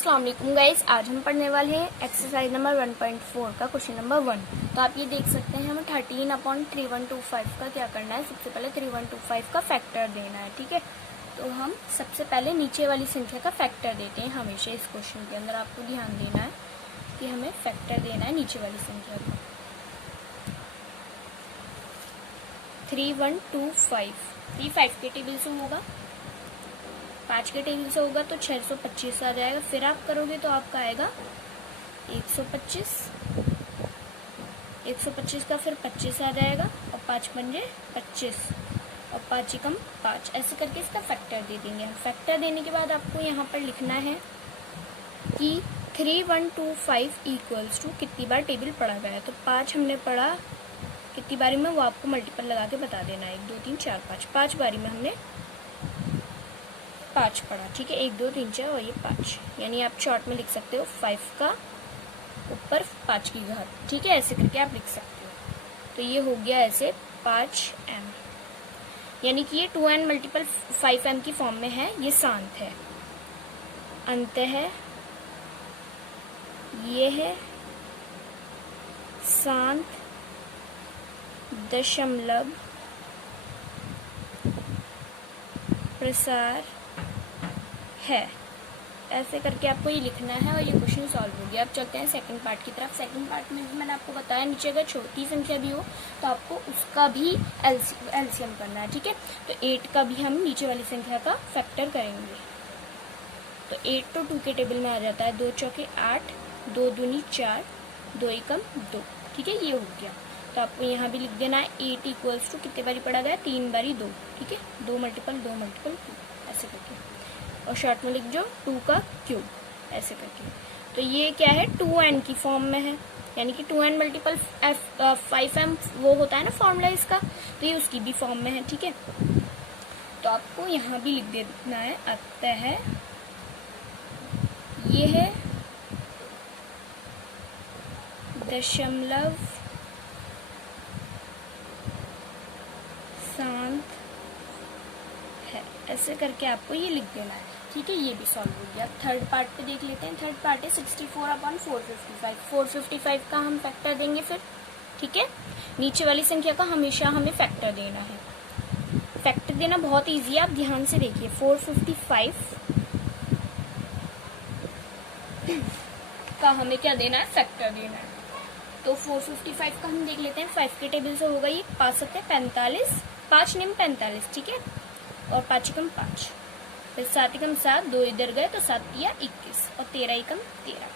अस्सलाम वालेकुम गाइस, आज हम पढ़ने वाले हैं एक्सरसाइज नंबर 1.4 का क्वेश्चन नंबर 1। तो आप ये देख सकते हैं हमें 13/3125 का क्या करना है। सबसे पहले 3125 का फैक्टर देना है, ठीक है। तो हम सबसे पहले नीचे वाली संख्या का फैक्टर देते हैं। हमेशा इस क्वेश्चन के अंदर आपको ध्यान देना है कि हमें फैक्टर देना है नीचे वाली संख्या को। 3125 ये 5 के टेबल से होगा, 5 के टेबल से होगा तो 625 आ जाएगा। फिर आप करोगे तो आपका आएगा 125, 125 का फिर 25 आ जाएगा और 5 पंजे 25 और 5 एकम 5, ऐसे करके इसका फैक्टर दे देंगे हम। फैक्टर देने के बाद आपको यहाँ पर लिखना है कि 3125 इक्वल्स टू कितनी बार टेबल पढ़ा गया है। तो 5 हमने पढ़ा कितनी बारी में, वो आपको मल्टीपल लगा के बता देना है। 1 2 3 4 5, 5 बारी में हमने 5 पढ़ा, ठीक है। 1 2 3 4 और ये 5, यानी आप शॉर्ट में लिख सकते हो 5 का ऊपर 5 की घात, ठीक है। ऐसे करके आप लिख सकते हो। तो ये हो गया ऐसे 5m, यानी कि ये 2n मल्टीपल 5m की फॉर्म में है। ये शांत है, अंत है, ये है शांत दशमलव प्रसार है। ऐसे करके आपको ये लिखना है और ये क्वेश्चन सॉल्व हो गया। अब चलते हैं सेकंड पार्ट की तरफ। सेकंड पार्ट में भी मैंने आपको बताया नीचे अगर छोटी संख्या भी हो तो आपको उसका भी एलसीएम करना है, ठीक है। तो 8 का भी हम नीचे वाली संख्या का फैक्टर करेंगे। तो 8 तो 2 के टेबल में आ जाता है, 2 चौके 8, 2 दूनी 4, 2 एकम 2, ठीक है। ये हो गया। तो आपको यहाँ भी लिख देना है 8 इक्वल्स टू कितने बारी पढ़ा गया, 3 बारी 2, ठीक है। 2 मल्टीपल 2 मल्टीपल 2, ऐसे करके। और शॉर्ट में लिख दो 2 का क्यूब, ऐसे करके। तो ये क्या है, 2n की फॉर्म में है, यानी कि 2n मल्टीपल 5m वो होता है ना फॉर्मूला इसका, तो ये उसकी भी फॉर्म में है, ठीक है। तो आपको यहाँ भी लिख देना है अतः ये है दशमलव शांत है, ऐसे करके आपको ये लिख देना है, ठीक है। ये भी सॉल्व हो गया। थर्ड पार्ट पे देख लेते हैं। थर्ड पार्ट है 64/455। 455 का हम फैक्टर देंगे फिर, ठीक है। नीचे वाली संख्या का हमेशा हमें फैक्टर देना है। फैक्टर देना बहुत इजी है, आप ध्यान से देखिए। 455 का हमें क्या देना है, फैक्टर देना है। तो 455 का हम देख लेते हैं। 5 के टेबल से होगा ये 5 7 45, 5 निम 45, ठीक है। और 5 एकम 5, फिर 7 एकम 7, 2 इधर गए तो 7 किया 21 और 13 एकम 13।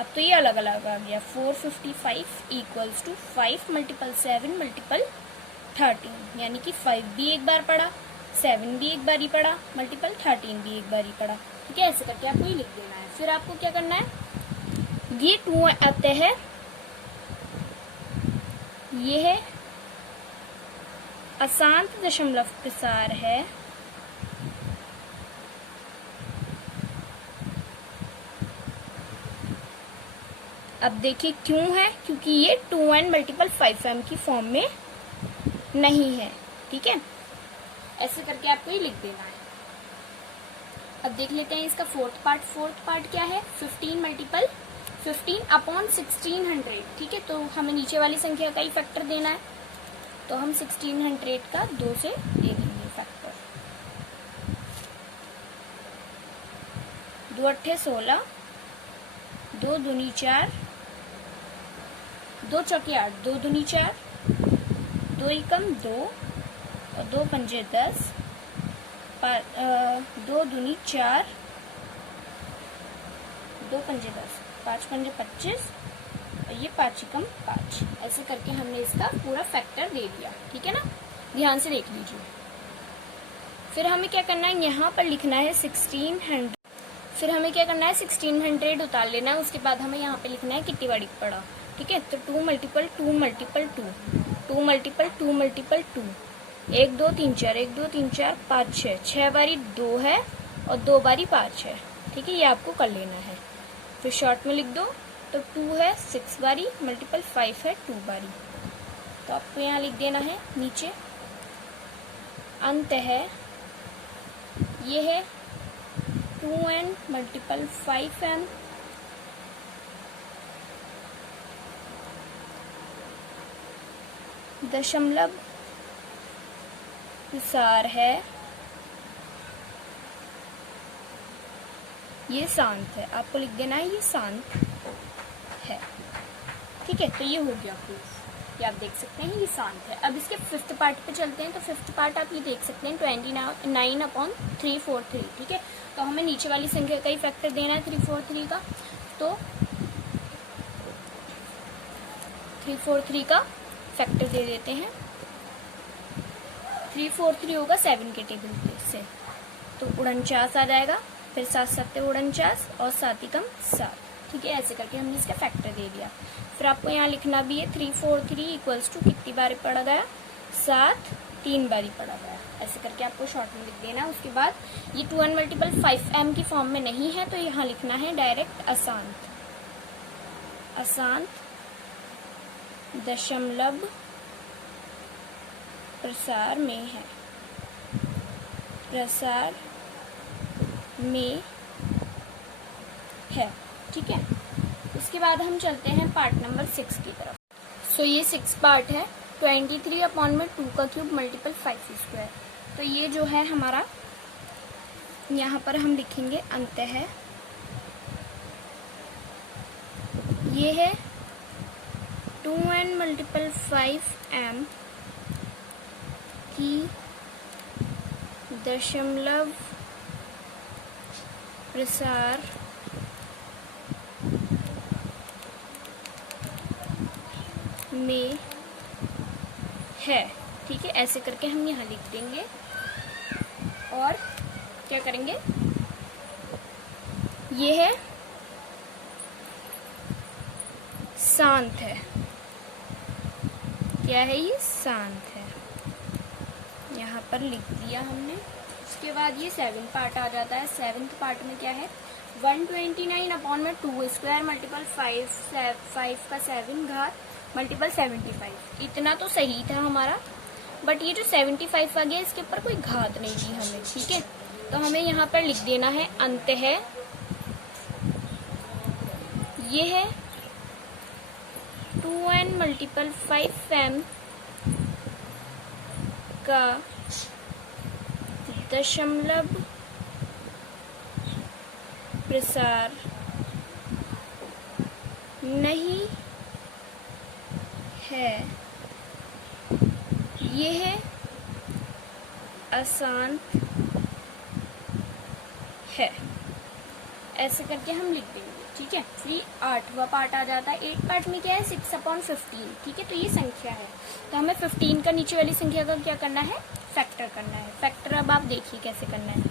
अब तो ये अलग अलग आ गया। 455 इक्वल्स टू 5 मल्टीपल 7 मल्टीपल 13, यानी कि 5 भी एक बार पढ़ा, 7 भी एक बार ही पढ़ा, मल्टीपल 13 भी एक बार ही पढ़ा, ठीक है। ऐसे करके आपको ये लिख देना है। फिर आपको क्या करना है, ये 2 आते हैं, ये है अशांत दशमलव प्रसार है, अब देखिए क्यों है, क्योंकि ये 2n मल्टीपल 5m की फॉर्म में नहीं है, ठीक है। ऐसे करके आपको ये लिख देना है। अब देख लेते हैं इसका फोर्थ पार्ट। फोर्थ पार्ट क्या है, 15 मल्टीपल 15/1600, ठीक है। तो हमें नीचे वाली संख्या का ही फैक्टर देना है। तो हम 1600 का 2 से दे देंगे फैक्टर। 2 अट्ठे 16, 2 दूनी 4, 2 चौके 8, 2 दूनी 4, 2 एकम 2 और 2 पंजे 10, 2 दूनी 4, 2 पंजे 10, 5 पंजे 25 और ये 5 एकम 5। ऐसे करके हमने इसका पूरा फैक्टर दे दिया, ठीक है ना। ध्यान से देख लीजिए। फिर हमें क्या करना है, यहाँ पर लिखना है 1600। फिर हमें क्या करना है, 1600 उतार लेना है। उसके बाद हमें यहाँ पे लिखना है कितनी बारी पड़ा, ठीक है। तो 2 मल्टीपल 2 मल्टीपल 2, 2 मल्टीपल 2 मल्टीपल 2, 1 2 3 4, 1 2 3 4 5 6, 6 बारी 2 है और 2 बारी 5 है, ठीक है। ये आपको कर लेना है। फिर शॉर्ट में लिख दो, तो 2 है 6 बारी मल्टीपल 5 है 2 बारी। तो आपको यहाँ लिख देना है नीचे अंत है, ये है 2n मल्टीपल 5m दशमलव प्रसार है, ये शांत है। आपको लिख देना है ये शांत है। ठीक है, तो ये हो गया प्रूफ। ये आप देख सकते हैं ये शांत है। अब इसके फिफ्थ पार्ट पे चलते हैं। तो फिफ्थ पार्ट आप ये देख सकते हैं 29/343। ठीक है, तो हमें नीचे वाली संख्या का ही फैक्टर देना है 343 का। तो 343 का फैक्टर दे देते हैं। 343 होगा 7 के टेबल से, तो 49 आ जाएगा। फिर 7 7 49 और 7 ही कम 7। ठीक है, ऐसे करके हमने इसका फैक्टर दे दिया। फिर आपको यहाँ लिखना भी है 343 इक्वल्स टू कितनी बार पढ़ा गया, 7 3 बारी पढ़ा गया। ऐसे करके आपको शॉर्ट में लिख देना। उसके बाद ये 2n मल्टीपल 5m की फॉर्म में नहीं है, तो यहाँ लिखना है डायरेक्ट अशांत। अशांत दशमलव प्रसार में है, प्रसार में है। ठीक है, उसके बाद हम चलते हैं पार्ट नंबर 6 की तरफ। सो ये 6 पार्ट है 23/2 का क्यूब मल्टीपल 5c²। तो ये जो है हमारा, यहाँ पर हम लिखेंगे अंत है। ये है 2n मल्टीपल 5m की दशमलव प्रसार में है। ठीक है, ऐसे करके हम यहाँ लिख देंगे। और क्या करेंगे, ये है शांत है। क्या है ये, शांत है। यहाँ पर लिख दिया हमने। उसके बाद ये 7 पार्ट आ जाता है। 7th पार्ट में क्या है, 129/2² मल्टीपल 5 का 7 घात मल्टीपल 75। इतना तो सही था हमारा, बट ये जो 75 आ गया इसके ऊपर कोई घात नहीं दी हमें। ठीक है, तो हमें यहाँ पर लिख देना है अंत है। ये है 2n मल्टीपल 5m का दशमलव प्रसार नहीं है, ये है अशांत है। ऐसे करके हम लिख देंगे। ठीक है, फिर 8वां पार्ट आ जाता है। 8 पार्ट में क्या है, 6/15। ठीक है, तो ये संख्या है, तो हमें 15 का नीचे वाली संख्या का क्या करना है, फैक्टर करना है। फैक्टर अब आप देखिए कैसे करना है।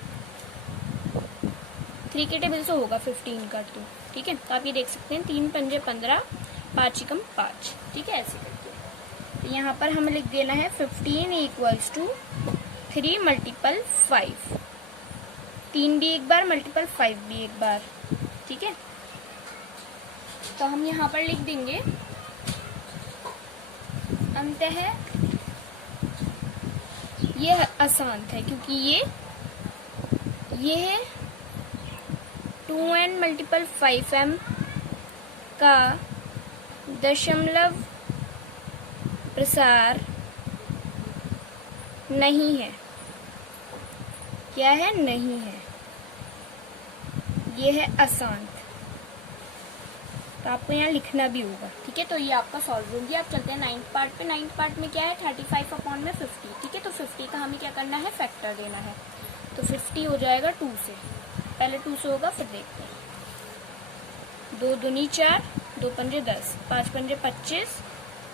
3 के टेबल से होगा 15 का 2। ठीक है, तो आप ये देख सकते हैं 3 पंजे 15, 5 एकम 5। ठीक है, ऐसे करके तो यहाँ पर हमें लिख देना है 15 इक्वल्स टू 3 मल्टीपल 5। 3 भी एक बार, मल्टीपल 5 भी एक बार। ठीक है, तो हम यहाँ पर लिख देंगे अंत है। ये अशांत है क्योंकि ये है 2n मल्टीपल 5m का दशमलव प्रसार नहीं है। क्या है, नहीं है, ये है अशांत। तो आपको यहाँ लिखना भी होगा। ठीक है, तो ये आपका सॉल्व होगी। आप चलते हैं 9th पार्ट पे। 9th पार्ट में क्या है, 35/50। ठीक है, तो 50 का हमें क्या करना है, फैक्टर देना है। तो 50 हो जाएगा 2 से, पहले 2 से होगा, फिर देखते हैं। 2 दूनी 4, 2 पंजे 10, 5 पंजे 25,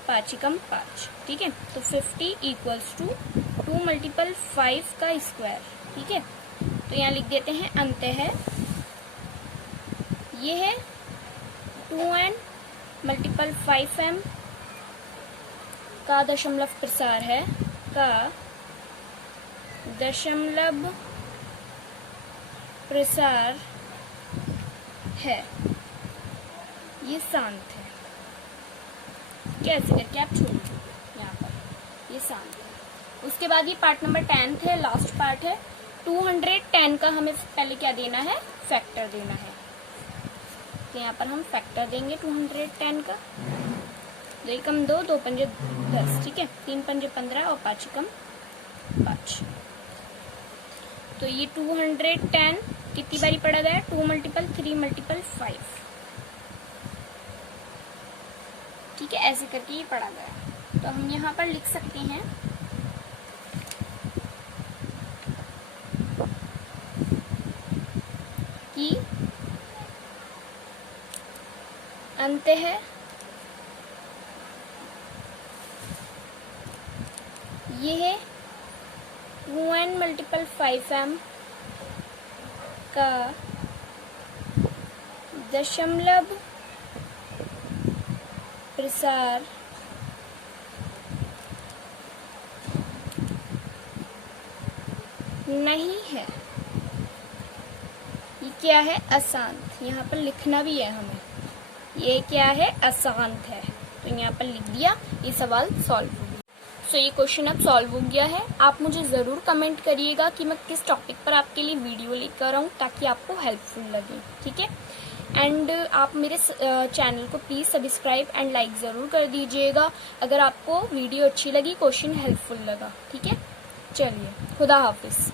5 एकम 5। ठीक है, तो 50 इक्वल्स टू 2 मल्टीपल 5 का स्क्वायर। ठीक है, तो यहाँ लिख देते हैं अंत है। ये है 2n मल्टीपल 5m का दशमलव प्रसार है, का दशमलव प्रसार है, ये शांत है। कैसे करके आप छोड़ दो यहाँ पर, ये शांत है। उसके बाद ये पार्ट नंबर 10 है, लास्ट पार्ट है। 210 का हमें पहले क्या देना है, फैक्टर देना है। तो यहाँ पर हम फैक्टर देंगे 210 का। 2 कम 2, 2 पंजे 10, ठीक है, 3 पंजे 15 और 5 कम 5। तो ये 210 कितनी बारी पढ़ा गया, 2 मल्टीपल 3 मल्टीपल 5, ठीक है, ऐसे करके ये पढ़ा गया। तो हम यहाँ पर लिख सकते हैं कि अंततः यह 2n मल्टीपल 5m का दशमलव प्रसार नहीं है। ये क्या है, अशांत। यहाँ पर लिखना भी है हमें, ये क्या है, अशांत है। तो यहाँ पर लिख दिया, ये सवाल सॉल्व हो गया। सो ये क्वेश्चन अब सॉल्व हो गया है। आप मुझे ज़रूर कमेंट करिएगा कि मैं किस टॉपिक पर आपके लिए वीडियो लेकर आऊँ ताकि आपको हेल्पफुल लगे, ठीक है। एंड आप मेरे चैनल को प्लीज़ सब्सक्राइब एंड लाइक ज़रूर कर दीजिएगा अगर आपको वीडियो अच्छी लगी, क्वेश्चन हेल्पफुल लगा, ठीक है। चलिए, खुदा हाफिज़।